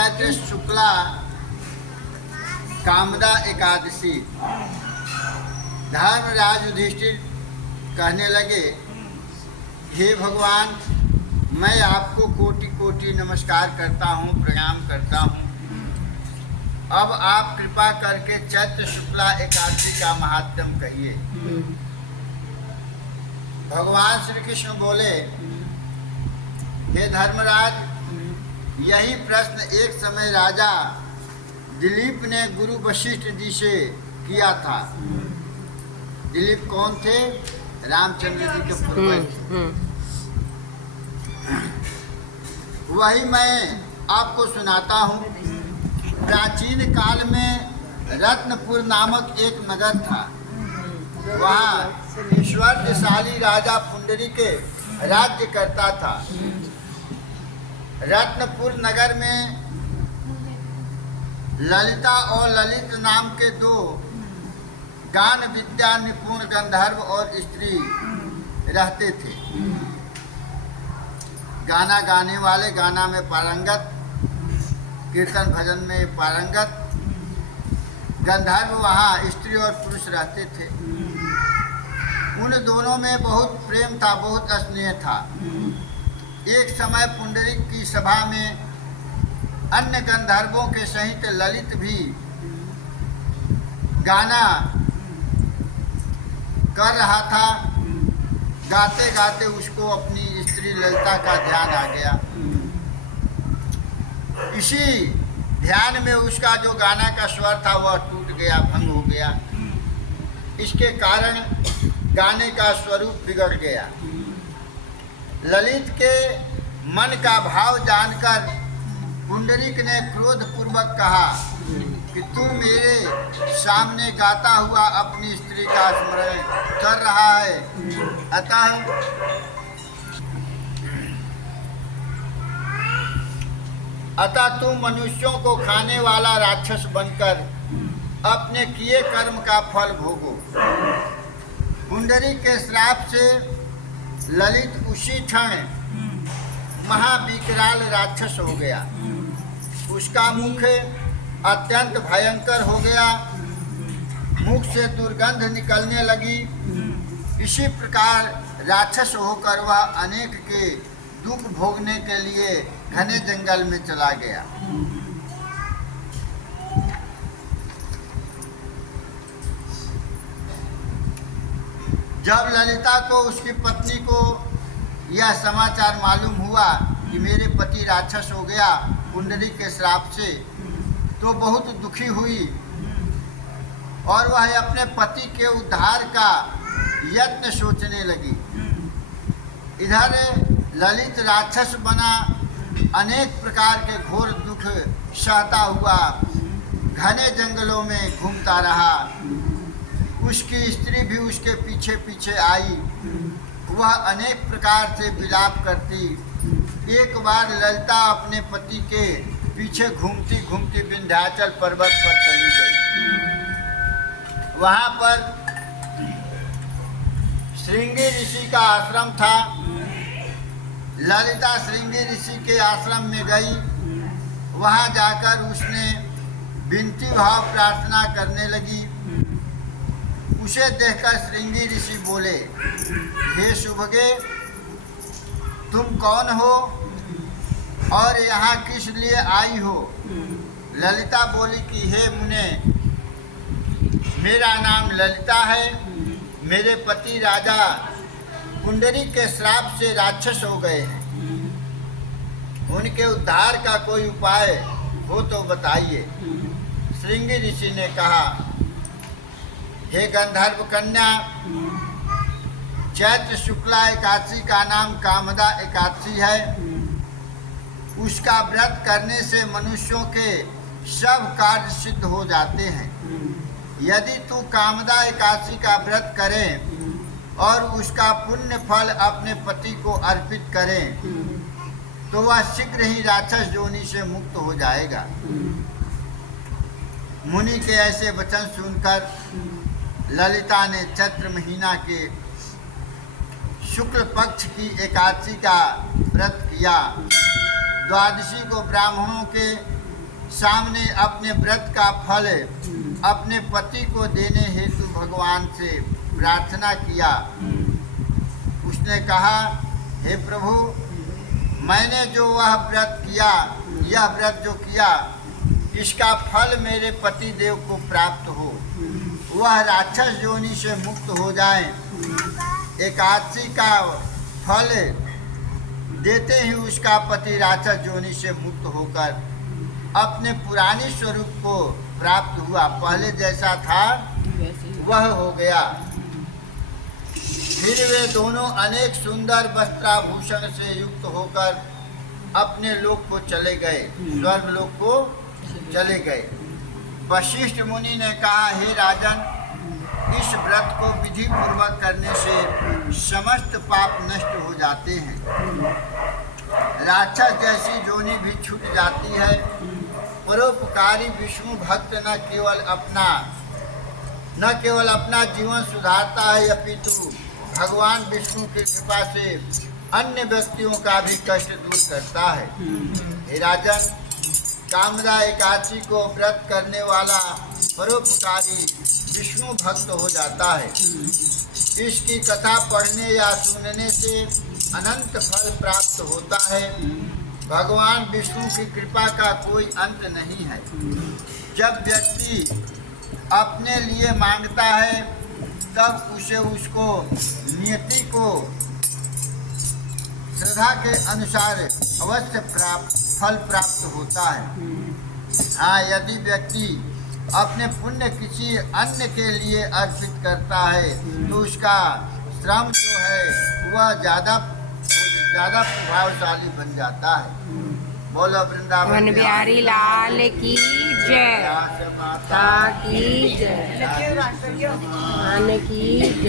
चैत्र शुक्ला कामदा एकादशी। धर्मराज युधिष्ठिर कहने लगे, हे भगवान, मैं आपको कोटि कोटि नमस्कार करता हूँ, प्रणाम करता हूँ। अब आप कृपा करके चैत्र शुक्ला एकादशी का महात्म्य कहिए। भगवान श्री कृष्ण बोले, हे धर्मराज, यही प्रश्न एक समय राजा दिलीप ने गुरु वशिष्ठ जी से किया था। दिलीप कौन थे? रामचंद्र जी के पूर्वज। वही मैं आपको सुनाता हूँ। प्राचीन काल में रत्नपुर नामक एक नगर था। वहाँ ईश्वरशाली राजा पुंडरी के राज्य करता था। रत्नपुर नगर में ललिता और ललित नाम के दो गान विद्या निपुण गंधर्व और स्त्री रहते थे। गाना गाने वाले, गाना में पारंगत, कीर्तन भजन में पारंगत गंधर्व वहाँ स्त्री और पुरुष रहते थे। उन दोनों में बहुत प्रेम था, बहुत स्नेह था। एक समय पुंडरीक की सभा में अन्य गंधर्वों के सहित ललित भी गाना कर रहा था। गाते गाते उसको अपनी स्त्री ललिता का ध्यान आ गया। इसी ध्यान में उसका जो गाना का स्वर था वह टूट गया, भंग हो गया। इसके कारण गाने का स्वरूप बिगड़ गया। ललित के मन का भाव जानकर पुंडरीक ने क्रोध पूर्वक कहा कि तू मेरे सामने गाता हुआ अपनी स्त्री का स्मरण कर रहा है, अतः तू मनुष्यों को खाने वाला राक्षस बनकर अपने किए कर्म का फल भोगो। पुंडरीक के श्राप से ललित उसी क्षण महाविकराल राक्षस हो गया। उसका मुख अत्यंत भयंकर हो गया, मुख से दुर्गंध निकलने लगी। इसी प्रकार राक्षस होकर वह अनेक के दुख भोगने के लिए घने जंगल में चला गया। जब ललिता को उसकी पत्नी को यह समाचार मालूम हुआ कि मेरे पति राक्षस हो गया पुंडरीक के श्राप से, तो बहुत दुखी हुई और वह अपने पति के उद्धार का यत्न सोचने लगी। इधर ललित राक्षस बना अनेक प्रकार के घोर दुख सहता हुआ घने जंगलों में घूमता रहा। उसकी स्त्री भी उसके पीछे पीछे आई। वह अनेक प्रकार से विलाप करती। एक बार ललिता अपने पति के पीछे घूमती घूमती विंध्याचल पर्वत पर चली गई। वहाँ पर श्रृंगी ऋषि का आश्रम था। ललिता श्रृंगी ऋषि के आश्रम में गई। वहाँ जाकर उसने विनती भाव प्रार्थना करने लगी। उसे देखकर श्रृंगी ऋषि बोले, हे शुभगे, तुम कौन हो और यहाँ किस लिए आई हो? ललिता बोली कि हे मुने, मेरा नाम ललिता है। मेरे पति राजा पुंडरीक के श्राप से राक्षस हो गए हैं। उनके उद्धार का कोई उपाय हो तो बताइए। श्रृंगी ऋषि ने कहा, हे गंधर्व कन्या, चैत्र शुक्ला एकादशी का नाम कामदा एकादशी है। उसका व्रत करने से मनुष्यों के सब कार्य सिद्ध हो जाते हैं। यदि तू कामदा एकादशी का व्रत करें और उसका पुण्य फल अपने पति को अर्पित करें तो वह शीघ्र ही राक्षस योनि से मुक्त हो जाएगा। मुनि के ऐसे वचन सुनकर ललिता ने चैत्र महीना के शुक्ल पक्ष की एकादशी का व्रत किया। द्वादशी को ब्राह्मणों के सामने अपने व्रत का फल अपने पति को देने हेतु भगवान से प्रार्थना किया। उसने कहा, हे प्रभु, मैंने जो वह व्रत किया, यह व्रत जो किया, इसका फल मेरे पति देव को प्राप्त हो, वह राक्षस योनि से मुक्त हो जाए। एकादशी का फल देते ही उसका पति राक्षस योनि से मुक्त होकर अपने पुराने स्वरूप को प्राप्त हुआ, पहले जैसा था वह हो गया। फिर वे दोनों अनेक सुंदर वस्त्राभूषण से युक्त होकर अपने लोक को चले गए, स्वर्ग लोक को चले गए। वशिष्ठ मुनि ने कहा, हे राजन, इस व्रत को विधि पूर्वक करने से समस्त पाप नष्ट हो जाते हैं, राक्षस जैसी योनि भी छूट जाती है। परोपकारी विष्णु भक्त न केवल अपना जीवन सुधारता है, अपितु भगवान विष्णु की कृपा से अन्य व्यक्तियों का भी कष्ट दूर करता है। हे राजन, कामदा एकादशी को व्रत करने वाला परोपकारी विष्णु भक्त हो जाता है। इसकी कथा पढ़ने या सुनने से अनंत फल प्राप्त होता है। भगवान विष्णु की कृपा का कोई अंत नहीं है। जब व्यक्ति अपने लिए मांगता है तब उसे उसको नियति को श्रद्धा के अनुसार अवश्य फल प्राप्त होता है। हाँ, यदि व्यक्ति अपने पुण्य किसी अन्य के लिए अर्पित करता है तो उसका श्रम जो है वह ज़्यादा प्रभावशाली बन जाता है। बोलो वृंदावन बिहारी लाल की जय, माता की जय, की जय।